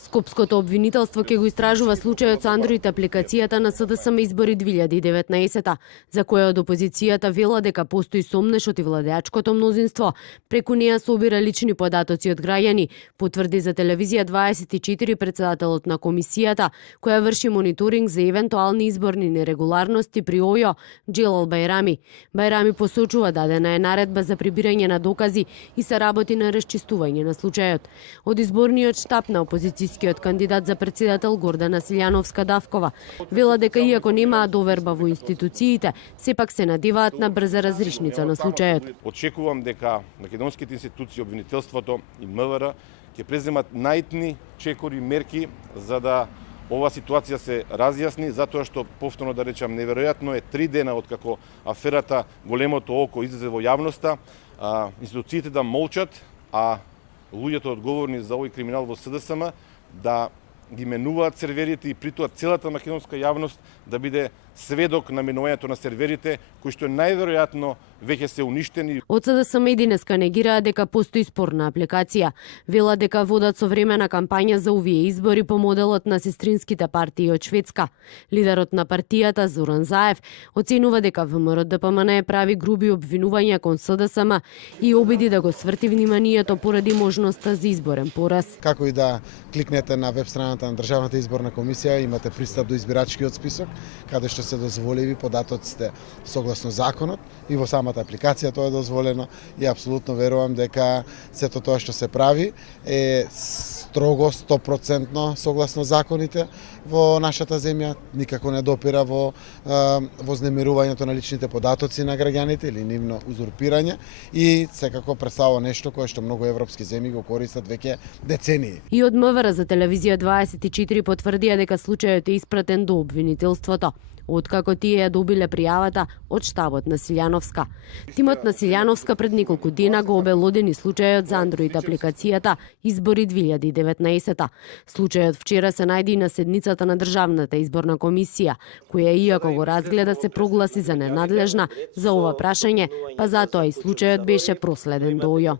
Скопското обвинителство ќе го истражува случајот со Android апликацијата на СДСМ избори 2019, за која од опозицијата вела дека постои сомнеш од владеачкото мнозинство преку неа собира лични податоци од граѓани, потврди за телевизија 24 председателот на комисијата, која врши мониторинг за евентуални изборни нерегуларности при ОЈО, Джелал Бајрами. Бајрами посочува дадена е наредба за прибирање на докази и се работи на расчистување на случајот. Од изборниот штаб на опозицијскиот кандидат за председател Гордана Силјановска-Давкова вела дека иако немаа доверба во институциите, сепак се надеваат на брза разрешница на случајот. Очекувам дека македонските институции, обвинителството и МВР ќе преземат најитни чекори мерки за да ова ситуација се разјасни, затоа што, повторно да речам, неверојатно е 3 дена откако аферата Големото око излезе во јавноста, институциите да молчат, а луѓето одговорни за овој криминал во СДСМ да ги менуваат серверите и притоа целата македонска јавност да биде сведок на менувањето на серверите, кои што најверојатно веќе се уништени. Од СДСМ и денеска негираа дека постои спорна апликација. Вела дека водат современа кампања за овие избори по моделот на сестринските партии од Шведска. Лидерот на партијата Зоран Заев оценува дека ВМРО ДПМН прави груби обвинувања кон СДСМ и обиди да го сврти вниманието поради можноста за изборен пораз. Како и да кликнете на веб страната на Државната изборна комисија, имате пристап до избирачкиот список, каде што се дозволиви податоците согласно законот и во самата апликација тоа е дозволено и апсолутно верувам дека сето тоа што се прави е строго 100% согласно законите во нашата земја, никако не допира во вознемирувањето на личните податоци на граѓаните или нивно узурпирање и секако представува нешто кое што многу европски земји го користат веќе децении. И од МВР за телевизија 24 потврдија дека случајот е испратен до обвинителството, откако тие ја добиле пријавата од штабот на Силјановска. Тимот на Силјановска пред неколку дена го обелодени случајот за Android апликацијата избори 2019. Случајот вчера се најде на седницата на Државната изборна комисија, која иако го разгледа се прогласи за ненадлежна за ова прашање, па затоа и случајот беше проследен до ОЈО.